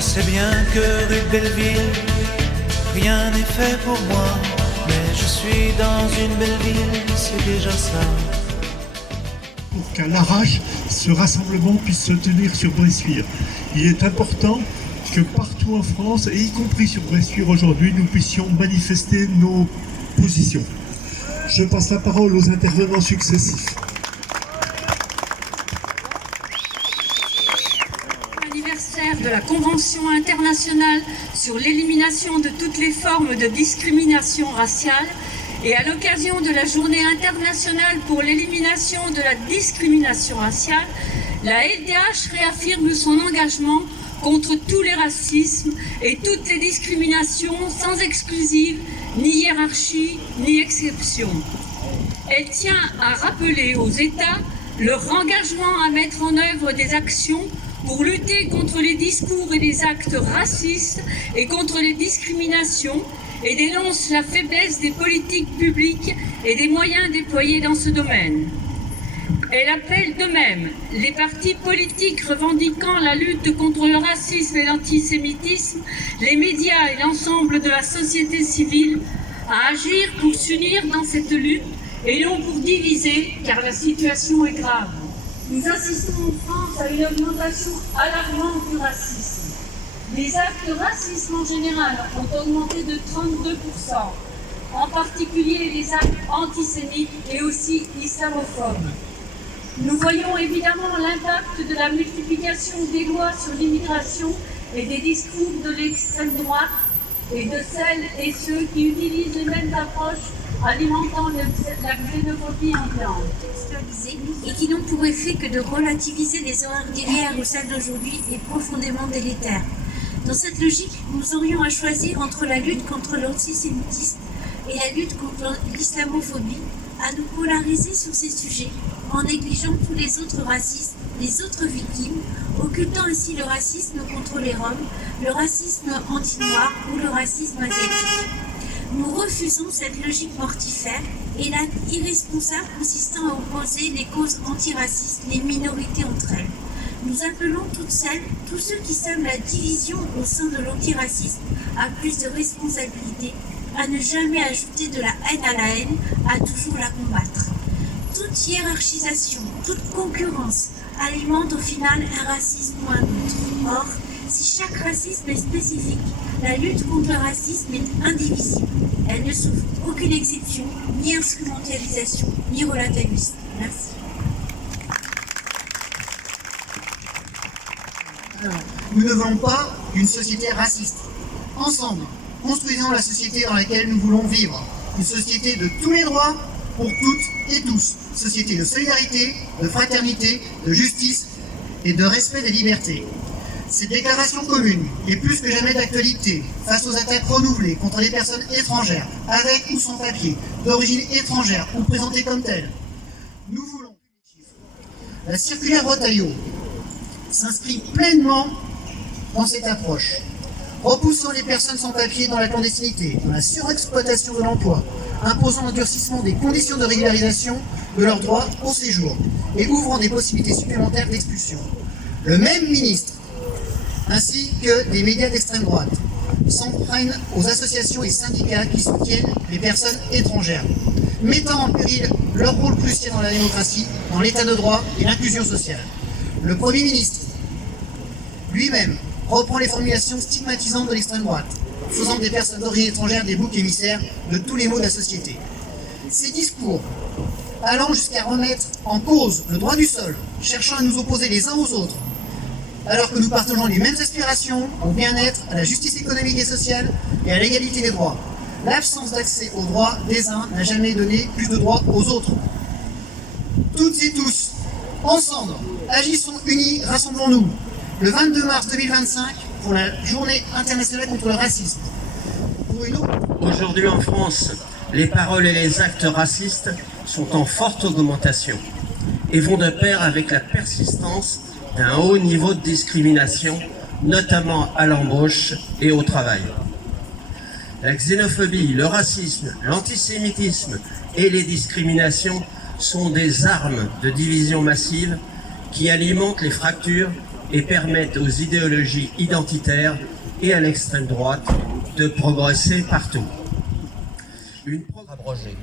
sais bien que rue de Belleville, rien n'est fait pour moi, mais je suis dans une belle ville, c'est déjà ça. Pour qu'à l'arrache, ce rassemblement puisse se tenir sur Bressuire. Il est important que partout en France, et y compris sur Bressuire aujourd'hui, nous puissions manifester nos positions. Je passe la parole aux intervenants successifs. Anniversaire de la Convention internationale sur l'élimination de toutes les formes de discrimination raciale et à l'occasion de la Journée internationale pour l'élimination de la discrimination raciale, la LDH réaffirme son engagement contre tous les racismes et toutes les discriminations sans exclusive, ni hiérarchie, ni exception. Elle tient à rappeler aux États leur engagement à mettre en œuvre des actions pour lutter contre les discours et les actes racistes et contre les discriminations et dénonce la faiblesse des politiques publiques et des moyens déployés dans ce domaine. Elle appelle de même les partis politiques revendiquant la lutte contre le racisme et l'antisémitisme, les médias et l'ensemble de la société civile à agir pour s'unir dans cette lutte et non pour diviser, car la situation est grave. Nous assistons en France à une augmentation alarmante du racisme. Les actes de racisme en général ont augmenté de 32%, en particulier les actes antisémites et aussi islamophobes. Nous voyons évidemment l'impact de la multiplication des lois sur l'immigration et des discours de l'extrême droite et de celles et ceux qui utilisent les mêmes approches alimentant la xénophobie ambiante. Et qui n'ont pour effet que de relativiser les horreurs d'hier ou celles d'aujourd'hui est profondément délétère. Dans cette logique, nous aurions à choisir entre la lutte contre l'antisémitisme et la lutte contre l'islamophobie, à nous polariser sur ces sujets en négligeant tous les autres racismes, les autres victimes, occultant ainsi le racisme contre les Roms, le racisme anti-noir ou le racisme asiatique. Nous refusons cette logique mortifère et l'acte irresponsable consistant à opposer les causes antiracistes, les minorités entre elles. Nous appelons toutes celles, tous ceux qui sèment la division au sein de l'antiracisme à plus de responsabilité, à ne jamais ajouter de la haine à la haine, à toujours la combattre. Toute hiérarchisation, toute concurrence alimente au final un racisme ou un autre. Or, si chaque racisme est spécifique, la lutte contre le racisme est indivisible. Elle ne souffre aucune exception, ni instrumentalisation, ni relativisme. Merci. Nous ne voulons pas d'une société raciste. Ensemble, construisons la société dans laquelle nous voulons vivre. Une société de tous les droits pour toutes et tous. Société de solidarité, de fraternité, de justice et de respect des libertés. Cette déclaration commune est plus que jamais d'actualité face aux attaques renouvelées contre les personnes étrangères, avec ou sans papier, d'origine étrangère ou présentées comme telles. Nous voulons la circulaire Retailleau s'inscrit pleinement dans cette approche, repoussant les personnes sans papier dans la clandestinité, dans la surexploitation de l'emploi, imposant un durcissement des conditions de régularisation de leurs droits au séjour et ouvrant des possibilités supplémentaires d'expulsion. Le même ministre, ainsi que des médias d'extrême droite, s'en prennent aux associations et syndicats qui soutiennent les personnes étrangères, mettant en péril leur rôle crucial dans la démocratie, dans l'état de droit et l'inclusion sociale. Le Premier ministre, lui-même, reprend les formulations stigmatisantes de l'extrême droite, faisant des personnes d'origine étrangère des boucs émissaires de tous les maux de la société. Ces discours, allant jusqu'à remettre en cause le droit du sol, cherchant à nous opposer les uns aux autres, alors que nous partageons les mêmes aspirations au bien-être, à la justice économique et sociale et à l'égalité des droits. L'absence d'accès aux droits des uns n'a jamais donné plus de droits aux autres. Toutes et tous, ensemble, agissons unis, rassemblons-nous. Le 22 mars 2025, pour la Journée internationale contre le racisme. Aujourd'hui en France, les paroles et les actes racistes sont en forte augmentation et vont de pair avec la persistance d'un haut niveau de discrimination, notamment à l'embauche et au travail. La xénophobie, le racisme, l'antisémitisme et les discriminations sont des armes de division massive qui alimentent les fractures et permettent aux idéologies identitaires et à l'extrême droite de progresser partout. Une abrogée.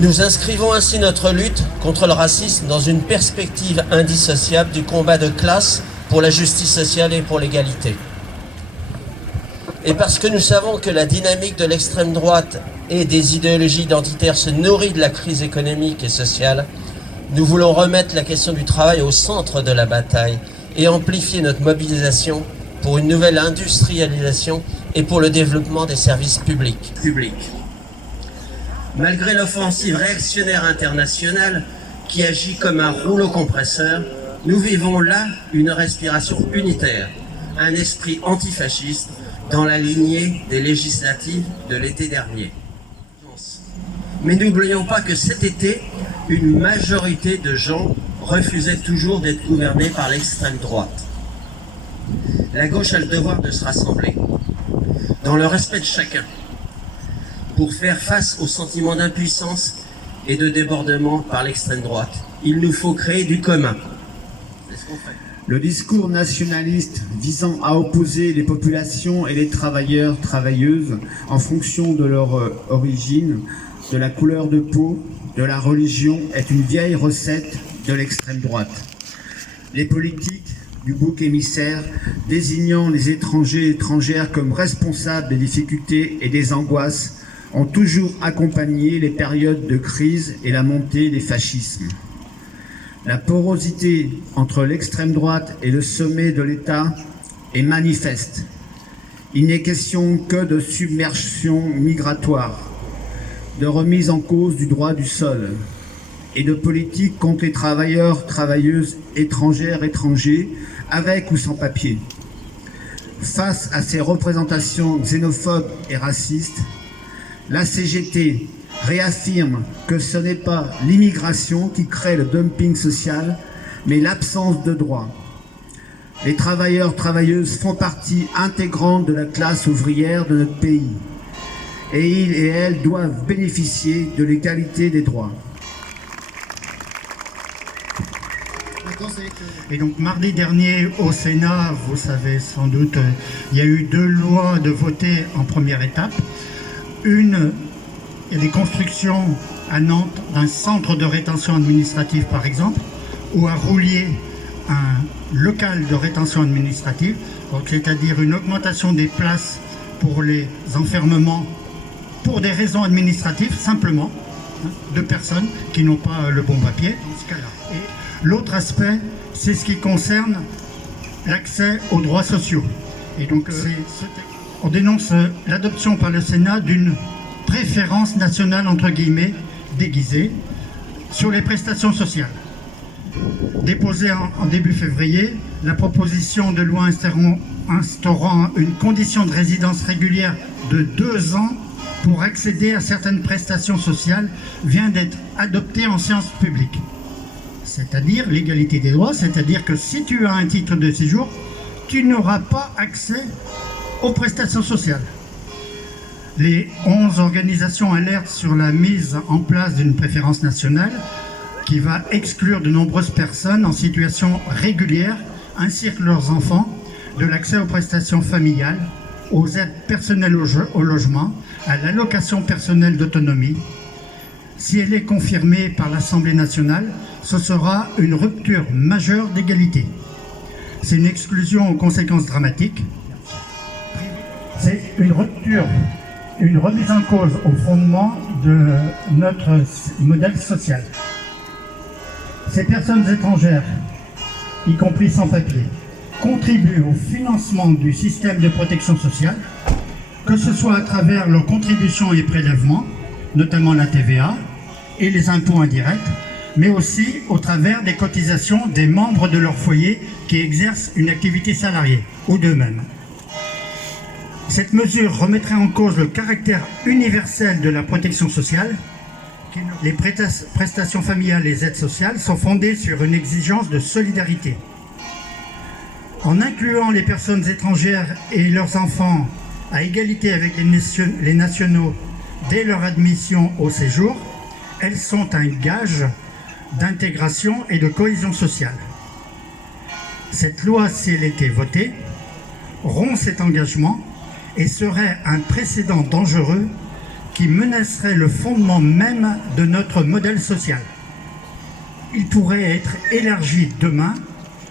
Nous inscrivons ainsi notre lutte contre le racisme dans une perspective indissociable du combat de classe pour la justice sociale et pour l'égalité. Et parce que nous savons que la dynamique de l'extrême droite et des idéologies identitaires se nourrit de la crise économique et sociale, nous voulons remettre la question du travail au centre de la bataille et amplifier notre mobilisation pour une nouvelle industrialisation et pour le développement des services publics. Malgré l'offensive réactionnaire internationale qui agit comme un rouleau compresseur, nous vivons là une respiration unitaire, un esprit antifasciste dans la lignée des législatives de l'été dernier. Mais n'oublions pas que cet été, une majorité de gens refusaient toujours d'être gouvernés par l'extrême droite. La gauche a le devoir de se rassembler, dans le respect de chacun, pour faire face au sentiment d'impuissance et de débordement par l'extrême droite. Il nous faut créer du commun. C'est ce qu'on fait. Le discours nationaliste visant à opposer les populations et les travailleurs, travailleuses en fonction de leur origine, de la couleur de peau, de la religion est une vieille recette de l'extrême droite. Les politiques du bouc émissaire désignant les étrangers et étrangères comme responsables des difficultés et des angoisses ont toujours accompagné les périodes de crise et la montée des fascismes. La porosité entre l'extrême droite et le sommet de l'État est manifeste. Il n'est question que de submersion migratoire, de remise en cause du droit du sol et de politique contre les travailleurs, travailleuses étrangères, étrangers, avec ou sans papier. Face à ces représentations xénophobes et racistes, la CGT réaffirme que ce n'est pas l'immigration qui crée le dumping social, mais l'absence de droits. Les travailleurs, travailleuses font partie intégrante de la classe ouvrière de notre pays. Et ils et elles doivent bénéficier de l'égalité des droits. Et donc mardi dernier au Sénat, vous savez sans doute, il y a eu 2 lois de voter en première étape. Une, il y a des constructions à Nantes d'un centre de rétention administrative par exemple, ou à Roulier un local de rétention administrative, c'est-à-dire une augmentation des places pour les enfermements pour des raisons administratives simplement, de personnes qui n'ont pas le bon papier dans ce cas-là. Et l'autre aspect, c'est ce qui concerne l'accès aux droits sociaux. Et donc on dénonce l'adoption par le Sénat d'une préférence nationale entre guillemets déguisée sur les prestations sociales. Déposée en début février, la proposition de loi instaurant une condition de résidence régulière de 2 ans pour accéder à certaines prestations sociales vient d'être adoptée en séance publique. C'est-à-dire l'égalité des droits, c'est-à-dire que si tu as un titre de séjour, tu n'auras pas accès aux prestations sociales. Les 11 organisations alertent sur la mise en place d'une préférence nationale qui va exclure de nombreuses personnes en situation régulière, ainsi que leurs enfants, de l'accès aux prestations familiales, aux aides personnelles au logement, à l'allocation personnelle d'autonomie. Si elle est confirmée par l'Assemblée nationale, ce sera une rupture majeure d'égalité. C'est une exclusion aux conséquences dramatiques. C'est une rupture, une remise en cause au fondement de notre modèle social. Ces personnes étrangères, y compris sans papier, contribuent au financement du système de protection sociale, que ce soit à travers leurs contributions et prélèvements, notamment la TVA et les impôts indirects, mais aussi au travers des cotisations des membres de leur foyer qui exercent une activité salariée ou d'eux-mêmes. Cette mesure remettrait en cause le caractère universel de la protection sociale. Les prestations familiales et les aides sociales sont fondées sur une exigence de solidarité. En incluant les personnes étrangères et leurs enfants à égalité avec les nationaux dès leur admission au séjour, elles sont un gage d'intégration et de cohésion sociale. Cette loi, si elle était votée, rompt cet engagement et serait un précédent dangereux qui menacerait le fondement même de notre modèle social. Il pourrait être élargi demain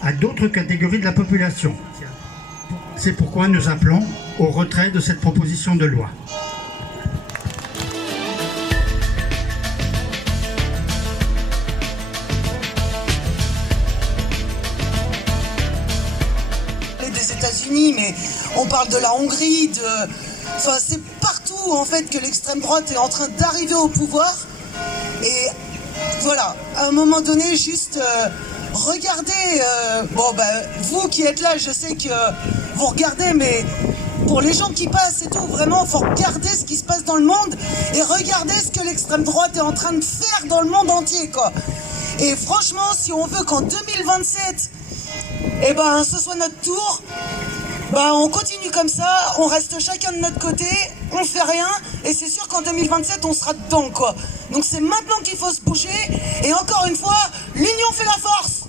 à d'autres catégories de la population. C'est pourquoi nous appelons au retrait de cette proposition de loi. Des États-Unis, mais on parle de la Hongrie, enfin, c'est partout en fait que l'extrême droite est en train d'arriver au pouvoir. Et voilà, à un moment donné, juste regardez, vous qui êtes là, je sais que vous regardez, mais pour les gens qui passent et tout, vraiment, il faut regarder ce qui se passe dans le monde et regarder ce que l'extrême droite est en train de faire dans le monde entier, quoi. Et franchement, si on veut qu'en 2027, ce soit notre tour, on continue comme ça, on reste chacun de notre côté, on fait rien, et c'est sûr qu'en 2027, on sera dedans, quoi. Donc c'est maintenant qu'il faut se bouger, et encore une fois, l'union fait la force.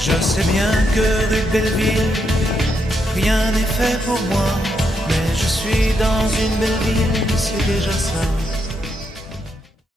Je sais bien que rue Belleville, rien n'est fait pour moi, mais je suis dans une belle ville, c'est déjà ça.